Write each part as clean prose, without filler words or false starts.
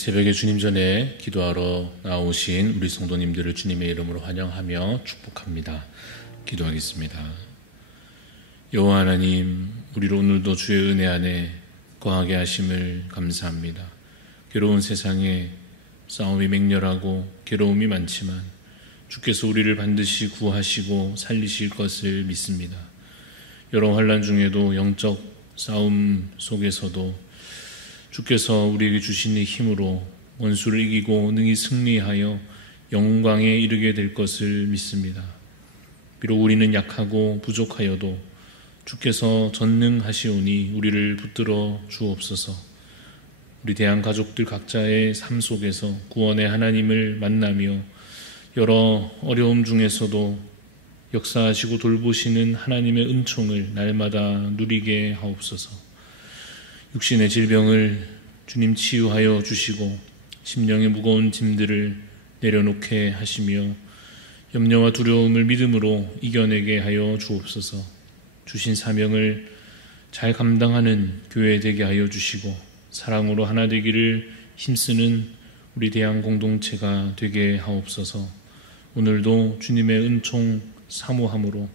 새벽에 주님 전에 기도하러 나오신 우리 성도님들을 주님의 이름으로 환영하며 축복합니다. 기도하겠습니다. 여호와 하나님, 우리를 오늘도 주의 은혜 안에 거하게 하심을 감사합니다. 괴로운 세상에 싸움이 맹렬하고 괴로움이 많지만 주께서 우리를 반드시 구하시고 살리실 것을 믿습니다. 여러 환난 중에도 영적 싸움 속에서도 주께서 우리에게 주신 이 힘으로 원수를 이기고 능히 승리하여 영광에 이르게 될 것을 믿습니다. 비록 우리는 약하고 부족하여도 주께서 전능하시오니 우리를 붙들어 주옵소서. 우리 대한 가족들 각자의 삶 속에서 구원의 하나님을 만나며 여러 어려움 중에서도 역사하시고 돌보시는 하나님의 은총을 날마다 누리게 하옵소서. 육신의 질병을 주님 치유하여 주시고 심령의 무거운 짐들을 내려놓게 하시며 염려와 두려움을 믿음으로 이겨내게 하여 주옵소서. 주신 사명을 잘 감당하는 교회 되게 하여 주시고 사랑으로 하나 되기를 힘쓰는 우리 대한 공동체가 되게 하옵소서. 오늘도 주님의 은총 사모함으로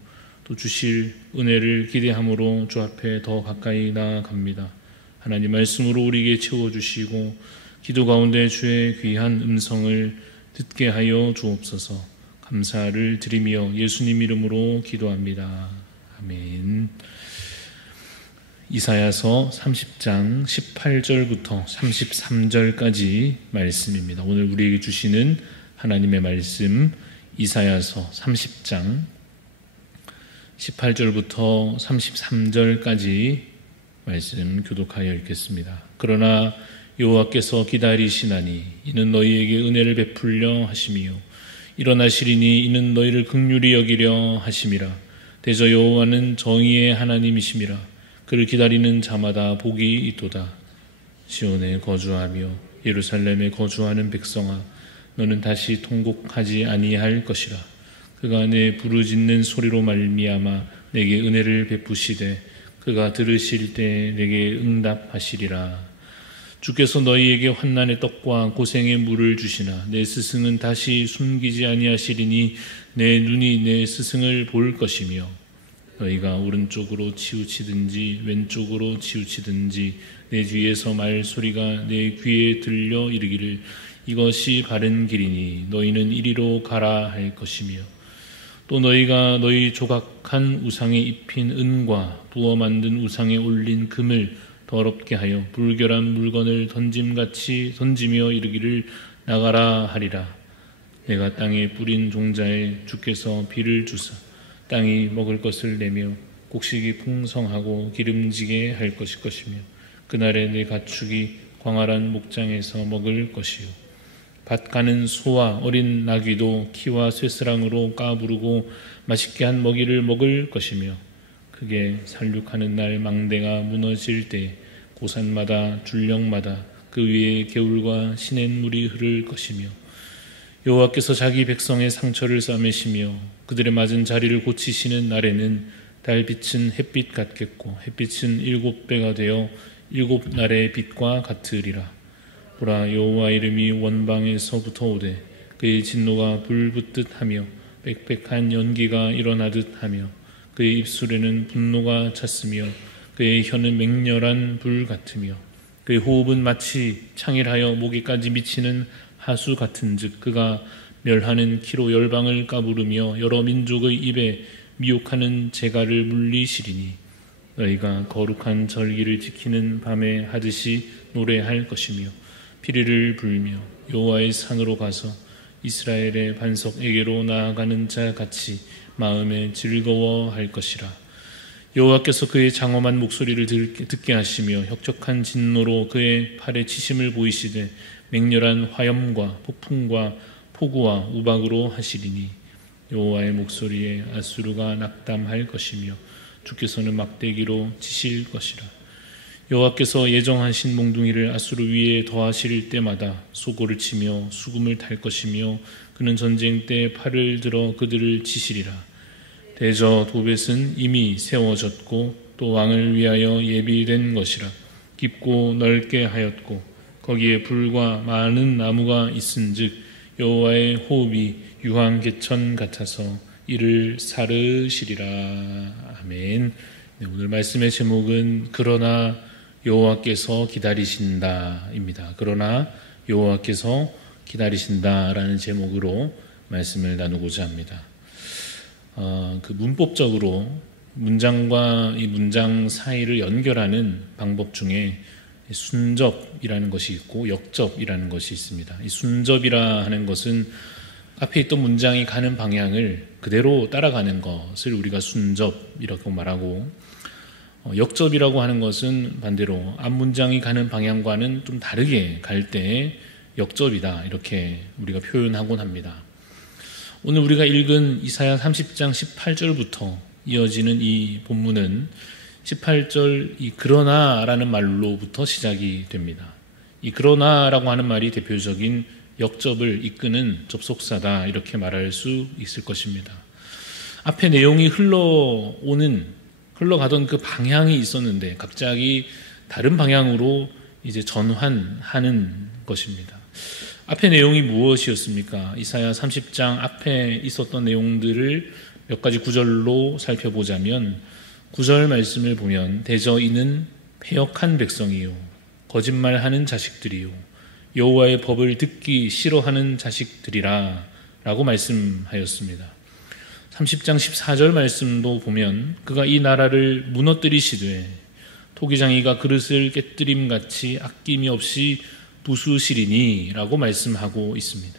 또 주실 은혜를 기대함으로 주 앞에 더 가까이 나아갑니다. 하나님 말씀으로 우리에게 채워주시고 기도 가운데 주의 귀한 음성을 듣게 하여 주옵소서. 감사를 드리며 예수님 이름으로 기도합니다. 아멘. 이사야서 30장 18절부터 33절까지 말씀입니다. 오늘 우리에게 주시는 하나님의 말씀 이사야서 30장 18절부터 33절까지 말씀 교독하여 읽겠습니다. 그러나 여호와께서 기다리시나니 이는 너희에게 은혜를 베풀려 하심이요 일어나시리니 이는 너희를 긍휼히 여기려 하심이라. 대저 여호와는 정의의 하나님이심이라. 그를 기다리는 자마다 복이 있도다. 시온에 거주하며 예루살렘에 거주하는 백성아, 너는 다시 통곡하지 아니할 것이라. 그가 내 부르짖는 소리로 말미암아 내게 은혜를 베푸시되 그가 들으실 때 내게 응답하시리라. 주께서 너희에게 환난의 떡과 고생의 물을 주시나 내 스승은 다시 숨기지 아니하시리니 내 눈이 내 스승을 볼 것이며 너희가 오른쪽으로 치우치든지 왼쪽으로 치우치든지 내 뒤에서 말소리가 내 귀에 들려 이르기를 이것이 바른 길이니 너희는 이리로 가라 할 것이며 또 너희가 너희 조각한 우상에 입힌 은과 부어 만든 우상에 올린 금을 더럽게 하여 불결한 물건을 던짐같이 던지며 이르기를 나가라 하리라. 내가 땅에 뿌린 종자에 주께서 비를 주사 땅이 먹을 것을 내며 곡식이 풍성하고 기름지게 할 것이며 그날에 내 가축이 광활한 목장에서 먹을 것이요 밭 가는 소와 어린 나귀도 키와 쇠스랑으로 까부르고 맛있게 한 먹이를 먹을 것이며 크게 살육하는 날 망대가 무너질 때 고산마다 줄령마다 그 위에 개울과 시냇물이 흐를 것이며 여호와께서 자기 백성의 상처를 싸매시며 그들의 맞은 자리를 고치시는 날에는 달빛은 햇빛 같겠고 햇빛은 7배가 되어 7날의 빛과 같으리라. 보라, 여호와 이름이 원방에서부터 오되 그의 진노가 불붙듯 하며 빽빽한 연기가 일어나듯 하며 그의 입술에는 분노가 찼으며 그의 혀는 맹렬한 불 같으며 그의 호흡은 마치 창일하여 목에까지 미치는 하수 같은즉 그가 멸하는 키로 열방을 까부르며 여러 민족의 입에 미혹하는 재갈을 물리시리니 너희가 거룩한 절기를 지키는 밤에 하듯이 노래할 것이며 피리를 불며 여호와의 산으로 가서 이스라엘의 반석에게로 나아가는 자 같이 마음에 즐거워할 것이라. 여호와께서 그의 장엄한 목소리를 듣게 하시며 혁적한 진노로 그의 팔에 치심을 보이시되 맹렬한 화염과 폭풍과 폭우와 우박으로 하시리니 여호와의 목소리에 아수르가 낙담할 것이며 주께서는 막대기로 치실 것이라. 여호와께서 예정하신 몽둥이를 아수르 위에 더하실 때마다 소고를 치며 수금을 탈 것이며 그는 전쟁 때 팔을 들어 그들을 치시리라. 대저 도벳은 이미 세워졌고 또 왕을 위하여 예비된 것이라. 깊고 넓게 하였고 거기에 불과 많은 나무가 있은즉 여호와의 호흡이 유황 개천 같아서 이를 사르시리라. 아멘. 네, 오늘 말씀의 제목은 그러나 여호와께서 기다리신다입니다. 그러나 여호와께서 기다리신다라는 제목으로 말씀을 나누고자 합니다. 문법적으로 문장과 이 문장 사이를 연결하는 방법 중에 순접이라는 것이 있고 역접이라는 것이 있습니다. 이 순접이라 하는 것은 앞에 있던 문장이 가는 방향을 그대로 따라가는 것을 우리가 순접이라고 말하고, 역접이라고 하는 것은 반대로 앞 문장이 가는 방향과는 좀 다르게 갈 때에 역접이다, 이렇게 우리가 표현하곤 합니다. 오늘 우리가 읽은 이사야 30장 18절부터 이어지는 이 본문은 18절 이 그러나라는 말로부터 시작이 됩니다. 이 그러나라고 하는 말이 대표적인 역접을 이끄는 접속사다, 이렇게 말할 수 있을 것입니다. 앞에 내용이 흘러가던 그 방향이 있었는데 갑자기 다른 방향으로 이제 전환하는 것입니다. 앞에 내용이 무엇이었습니까? 이사야 30장 앞에 있었던 내용들을 몇 가지 구절로 살펴보자면, 9절 말씀을 보면 대저 이는 패역한 백성이요 거짓말하는 자식들이요 여호와의 법을 듣기 싫어하는 자식들이라 라고 말씀하였습니다. 30장 14절 말씀도 보면 그가 이 나라를 무너뜨리시되 토기장이가 그릇을 깨뜨림같이 아낌이 없이 부수시리니 라고 말씀하고 있습니다.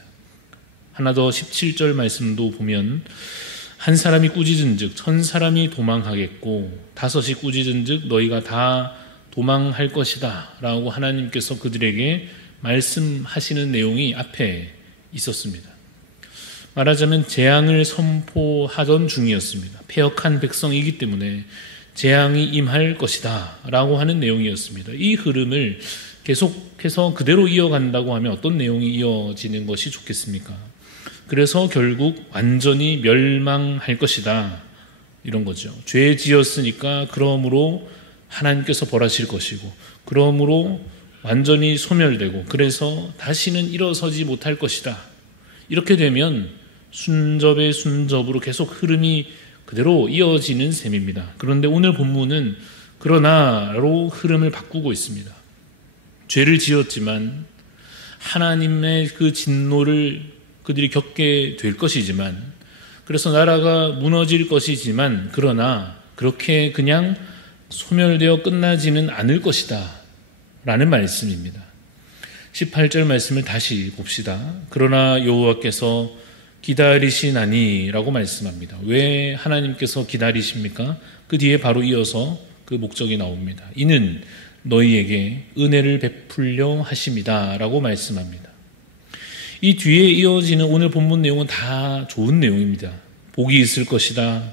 하나 더 17절 말씀도 보면 한 사람이 꾸짖은즉 1000사람이 도망하겠고 5이 꾸짖은즉 너희가 다 도망할 것이다 라고 하나님께서 그들에게 말씀하시는 내용이 앞에 있었습니다. 말하자면 재앙을 선포하던 중이었습니다. 패역한 백성이기 때문에 재앙이 임할 것이다 라고 하는 내용이었습니다. 이 흐름을 계속해서 그대로 이어간다고 하면 어떤 내용이 이어지는 것이 좋겠습니까? 그래서 결국 완전히 멸망할 것이다, 이런 거죠. 죄 지었으니까 그러므로 하나님께서 벌하실 것이고, 그러므로 완전히 소멸되고, 그래서 다시는 일어서지 못할 것이다. 이렇게 되면 순접의 순접으로 계속 흐름이 그대로 이어지는 셈입니다. 그런데 오늘 본문은 그러나로 흐름을 바꾸고 있습니다. 죄를 지었지만 하나님의 그 진노를 그들이 겪게 될 것이지만, 그래서 나라가 무너질 것이지만, 그러나 그렇게 그냥 소멸되어 끝나지는 않을 것이다 라는 말씀입니다. 18절 말씀을 다시 봅시다. 그러나 여호와께서 기다리시나니 라고 말씀합니다. 왜 하나님께서 기다리십니까? 그 뒤에 바로 이어서 그 목적이 나옵니다. 이는 너희에게 은혜를 베풀려 하심이다 라고 말씀합니다. 이 뒤에 이어지는 오늘 본문 내용은 다 좋은 내용입니다. 복이 있을 것이다.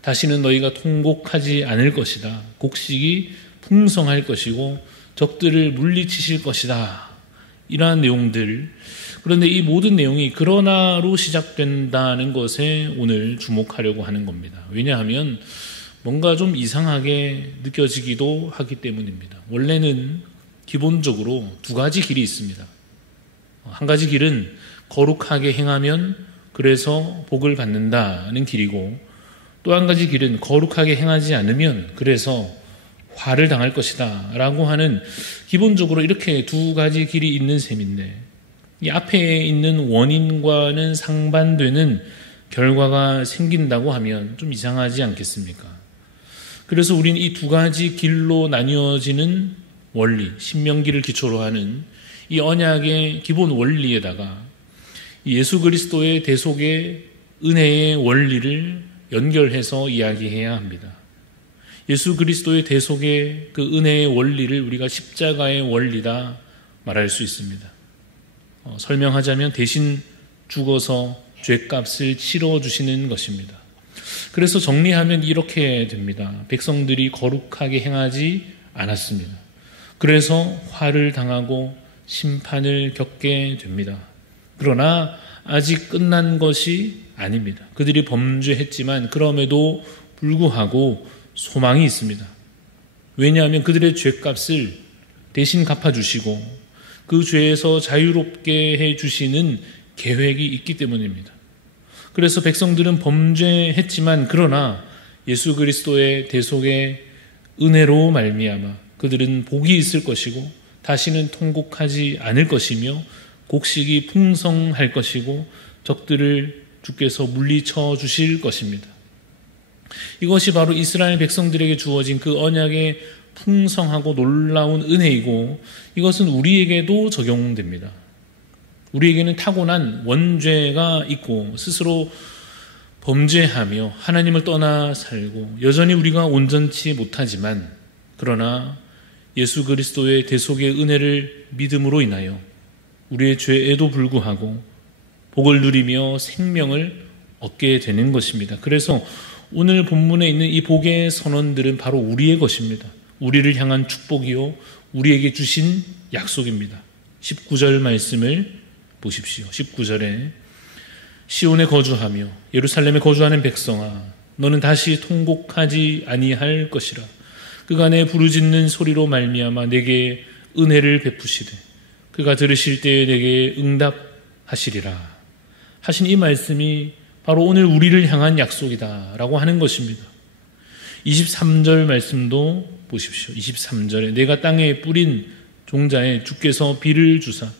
다시는 너희가 통곡하지 않을 것이다. 곡식이 풍성할 것이고 적들을 물리치실 것이다. 이러한 내용들. 그런데 이 모든 내용이 그러나로 시작된다는 것에 오늘 주목하려고 하는 겁니다. 왜냐하면 뭔가 좀 이상하게 느껴지기도 하기 때문입니다. 원래는 기본적으로 두 가지 길이 있습니다. 한 가지 길은 거룩하게 행하면 그래서 복을 받는다는 길이고, 또 한 가지 길은 거룩하게 행하지 않으면 그래서 화를 당할 것이다 라고 하는, 기본적으로 이렇게 두 가지 길이 있는 셈인데, 이 앞에 있는 원인과는 상반되는 결과가 생긴다고 하면 좀 이상하지 않겠습니까? 그래서 우리는 이 두 가지 길로 나뉘어지는 원리, 신명기를 기초로 하는 이 언약의 기본 원리에다가 예수 그리스도의 대속의 은혜의 원리를 연결해서 이야기해야 합니다. 예수 그리스도의 대속의 그 은혜의 원리를 우리가 십자가의 원리다 말할 수 있습니다. 설명하자면 대신 죽어서 죄값을 치러주시는 것입니다. 그래서 정리하면 이렇게 됩니다. 백성들이 거룩하게 행하지 않았습니다. 그래서 화를 당하고 심판을 겪게 됩니다. 그러나 아직 끝난 것이 아닙니다. 그들이 범죄했지만 그럼에도 불구하고 소망이 있습니다. 왜냐하면 그들의 죄값을 대신 갚아주시고 그 죄에서 자유롭게 해주시는 계획이 있기 때문입니다. 그래서 백성들은 범죄했지만 그러나 예수 그리스도의 대속의 은혜로 말미암아 그들은 복이 있을 것이고 다시는 통곡하지 않을 것이며 곡식이 풍성할 것이고 적들을 주께서 물리쳐 주실 것입니다. 이것이 바로 이스라엘 백성들에게 주어진 그 언약의 풍성하고 놀라운 은혜이고 이것은 우리에게도 적용됩니다. 우리에게는 타고난 원죄가 있고 스스로 범죄하며 하나님을 떠나 살고 여전히 우리가 온전치 못하지만 그러나 예수 그리스도의 대속의 은혜를 믿음으로 인하여 우리의 죄에도 불구하고 복을 누리며 생명을 얻게 되는 것입니다. 그래서 오늘 본문에 있는 이 복의 선언들은 바로 우리의 것입니다. 우리를 향한 축복이요 우리에게 주신 약속입니다. 19절 말씀을 보십시오. 19절에 시온에 거주하며 예루살렘에 거주하는 백성아 너는 다시 통곡하지 아니할 것이라. 그가 내 부르짖는 소리로 말미암아 내게 은혜를 베푸시되 그가 들으실 때에 내게 응답하시리라 하신 이 말씀이 바로 오늘 우리를 향한 약속이다라고 하는 것입니다. 23절 말씀도 보십시오. 23절에 내가 땅에 뿌린 종자에 주께서 비를 주사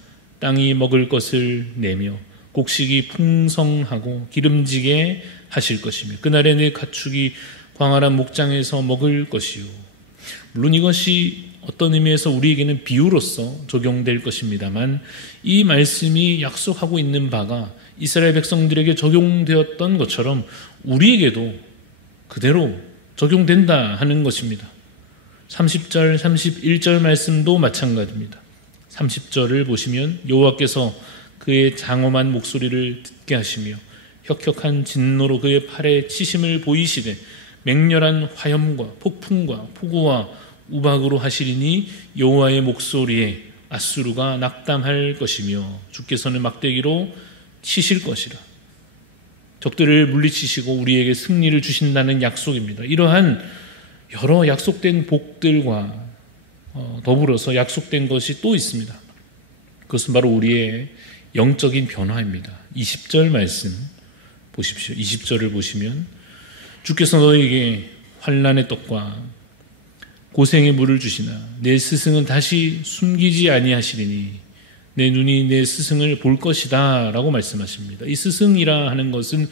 땅이 먹을 것을 내며 곡식이 풍성하고 기름지게 하실 것이며 그날에 내 가축이 광활한 목장에서 먹을 것이요. 물론 이것이 어떤 의미에서 우리에게는 비유로서 적용될 것입니다만 이 말씀이 약속하고 있는 바가 이스라엘 백성들에게 적용되었던 것처럼 우리에게도 그대로 적용된다 하는 것입니다. 30절, 31절 말씀도 마찬가지입니다. 30절을 보시면 여호와께서 그의 장엄한 목소리를 듣게 하시며 혁혁한 진노로 그의 팔에 치심을 보이시되 맹렬한 화염과 폭풍과 폭우와 우박으로 하시리니 여호와의 목소리에 앗수르가 낙담할 것이며 주께서는 막대기로 치실 것이라. 적들을 물리치시고 우리에게 승리를 주신다는 약속입니다. 이러한 여러 약속된 복들과 더불어서 약속된 것이 또 있습니다. 그것은 바로 우리의 영적인 변화입니다. 20절 말씀 보십시오. 20절을 보시면 주께서 너에게 환난의 떡과 고생의 물을 주시나 내 스승은 다시 숨기지 아니하시리니 내 눈이 내 스승을 볼 것이다 라고 말씀하십니다. 이 스승이라 하는 것은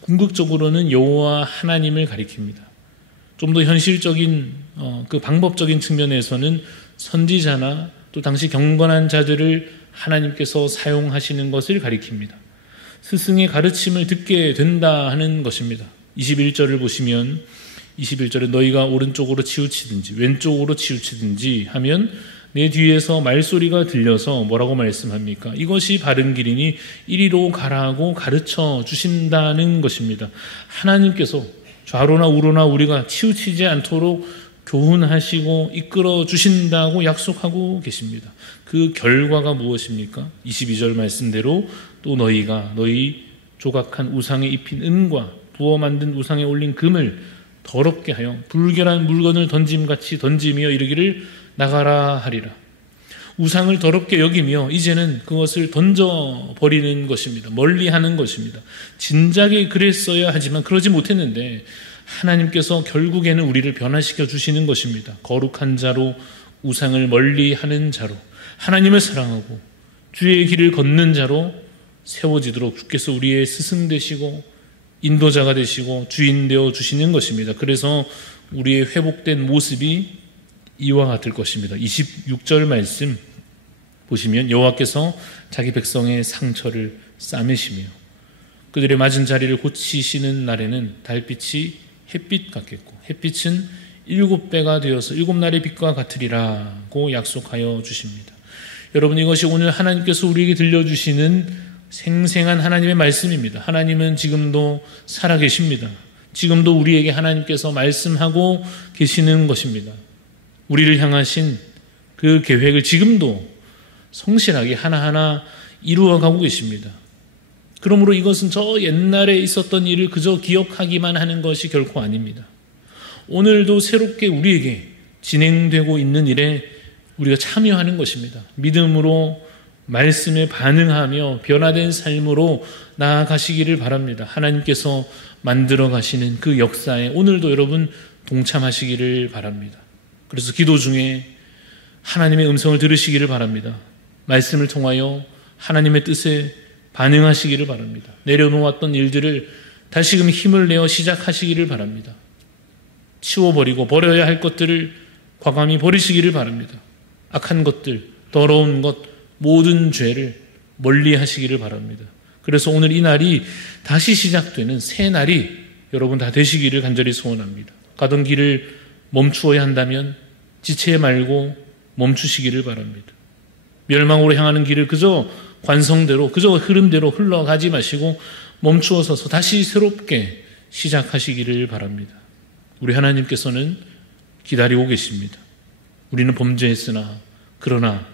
궁극적으로는 여호와 하나님을 가리킵니다. 좀 더 현실적인 그 방법적인 측면에서는 선지자나 또 당시 경건한 자들을 하나님께서 사용하시는 것을 가리킵니다. 스승의 가르침을 듣게 된다 하는 것입니다. 21절을 보시면 21절에 너희가 오른쪽으로 치우치든지 왼쪽으로 치우치든지 하면 내 뒤에서 말소리가 들려서 뭐라고 말씀합니까? 이것이 바른 길이니 이리로 가라고 가르쳐 주신다는 것입니다. 하나님께서 좌로나 우로나 우리가 치우치지 않도록 교훈하시고 이끌어 주신다고 약속하고 계십니다. 그 결과가 무엇입니까? 22절 말씀대로 또 너희가 너희 조각한 우상에 입힌 은과 부어 만든 우상에 올린 금을 더럽게 하여 불결한 물건을 던짐같이 던지며 이르기를 나가라 하리라. 우상을 더럽게 여기며 이제는 그것을 던져버리는 것입니다. 멀리하는 것입니다. 진작에 그랬어야 하지만 그러지 못했는데 하나님께서 결국에는 우리를 변화시켜 주시는 것입니다. 거룩한 자로 우상을 멀리하는 자로 하나님을 사랑하고 주의 길을 걷는 자로 세워지도록 주께서 우리의 스승 되시고 인도자가 되시고 주인 되어 주시는 것입니다. 그래서 우리의 회복된 모습이 이와 같을 것입니다. 26절 말씀 보시면 여호와께서 자기 백성의 상처를 싸매시며 그들의 맞은 자리를 고치시는 날에는 달빛이 햇빛 같겠고 햇빛은 7배가 되어서 7날의 빛과 같으리라고 약속하여 주십니다. 여러분 이것이 오늘 하나님께서 우리에게 들려주시는 생생한 하나님의 말씀입니다. 하나님은 지금도 살아계십니다. 지금도 우리에게 하나님께서 말씀하고 계시는 것입니다. 우리를 향하신 그 계획을 지금도 성실하게 하나하나 이루어가고 계십니다. 그러므로 이것은 저 옛날에 있었던 일을 그저 기억하기만 하는 것이 결코 아닙니다. 오늘도 새롭게 우리에게 진행되고 있는 일에 우리가 참여하는 것입니다. 믿음으로 말씀에 반응하며 변화된 삶으로 나아가시기를 바랍니다. 하나님께서 만들어 가시는 그 역사에 오늘도 여러분 동참하시기를 바랍니다. 그래서 기도 중에 하나님의 음성을 들으시기를 바랍니다. 말씀을 통하여 하나님의 뜻에 반응하시기를 바랍니다. 내려놓았던 일들을 다시금 힘을 내어 시작하시기를 바랍니다. 치워버리고 버려야 할 것들을 과감히 버리시기를 바랍니다. 악한 것들, 더러운 것, 모든 죄를 멀리 하시기를 바랍니다. 그래서 오늘 이 날이 다시 시작되는 새 날이 여러분 다 되시기를 간절히 소원합니다. 가던 길을 멈추어야 한다면 지체 말고 멈추시기를 바랍니다. 멸망으로 향하는 길을 그저 관성대로, 그저 흐름대로 흘러가지 마시고 멈추어 서서 다시 새롭게 시작하시기를 바랍니다. 우리 하나님께서는 기다리고 계십니다. 우리는 범죄했으나 그러나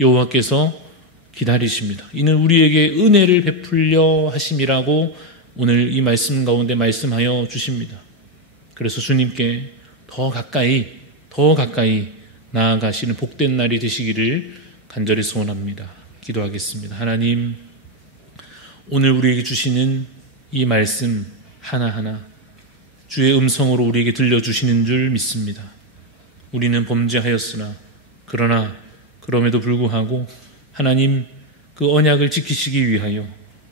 여호와께서 기다리십니다. 이는 우리에게 은혜를 베풀려 하심이라고 오늘 이 말씀 가운데 말씀하여 주십니다. 그래서 주님께 더 가까이 나아가시는 복된 날이 되시기를 간절히 소원합니다. 기도하겠습니다. 하나님, 오늘 우리에게 주시는 이 말씀 하나하나 주의 음성으로 우리에게 들려주시는 줄 믿습니다. 우리는 범죄하였으나 그러나 그럼에도 불구하고 하나님 그 언약을 지키시기 위하여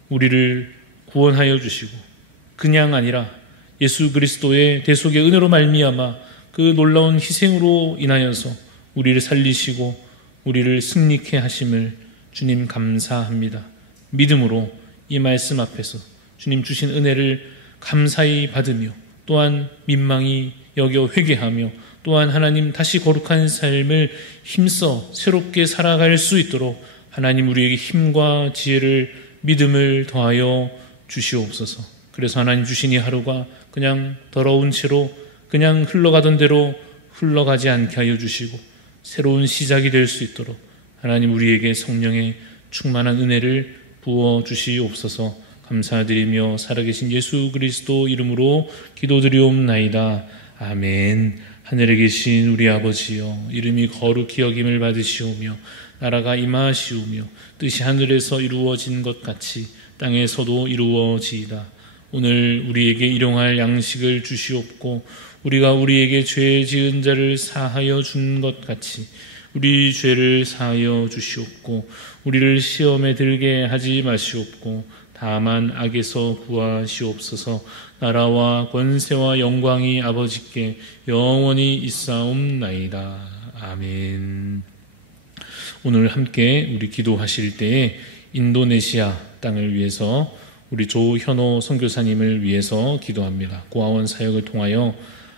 우리를 구원하여 주시고 그냥 아니라 예수 그리스도의 대속의 은혜로 말미암아 그 놀라운 희생으로 인하여서 우리를 살리시고 우리를 승리케 하심을 주님 감사합니다. 믿음으로 이 말씀 앞에서 주님 주신 은혜를 감사히 받으며 또한 민망히 여겨 회개하며 또한 하나님 다시 거룩한 삶을 힘써 새롭게 살아갈 수 있도록 하나님 우리에게 힘과 지혜를 믿음을 더하여 주시옵소서. 그래서 하나님 주신 이 하루가 그냥 더러운 채로 그냥 흘러가던 대로 흘러가지 않게 하여 주시고 새로운 시작이 될 수 있도록 하나님 우리에게 성령의 충만한 은혜를 부어 주시옵소서. 감사드리며 살아계신 예수 그리스도 이름으로 기도드리옵나이다. 아멘. 하늘에 계신 우리 아버지여, 이름이 거룩히 여김을 받으시오며 나라가 임하시오며 뜻이 하늘에서 이루어진 것 같이 땅에서도 이루어지이다. 오늘 우리에게 일용할 양식을 주시옵고 우리가 우리에게 죄 지은 자를 사하여 준 것 같이 우리 죄를 사하여 주시옵고 우리를 시험에 들게 하지 마시옵고 다만 악에서 구하시옵소서. 나라와 권세와 영광이 아버지께 영원히 있사옵나이다. 아멘. 오늘 함께 우리 기도하실 때에 인도네시아 땅을 위해서 우리 조현호 선교사님을 위해서 기도합니다. 고아원 사역을 통하여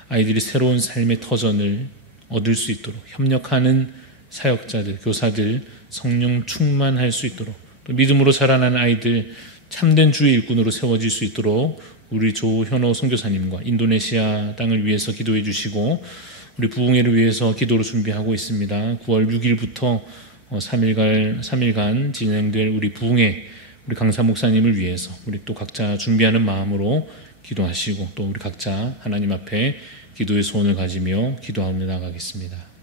아이들이 새로운 삶의 터전을 얻을 수 있도록 협력하는 사역자들, 교사들 성령 충만할 수 있도록 또 믿음으로 자라난 아이들 참된 주의 일꾼으로 세워질 수 있도록 우리 조현호 선교사님과 인도네시아 땅을 위해서 기도해 주시고 우리 부흥회를 위해서 기도로 준비하고 있습니다. 9월 6일부터 3일간 진행될 우리 부흥회 우리 강사 목사님을 위해서 우리 또 각자 준비하는 마음으로 기도하시고 또 우리 각자 하나님 앞에 기도의 소원을 가지며 기도하며 나가겠습니다.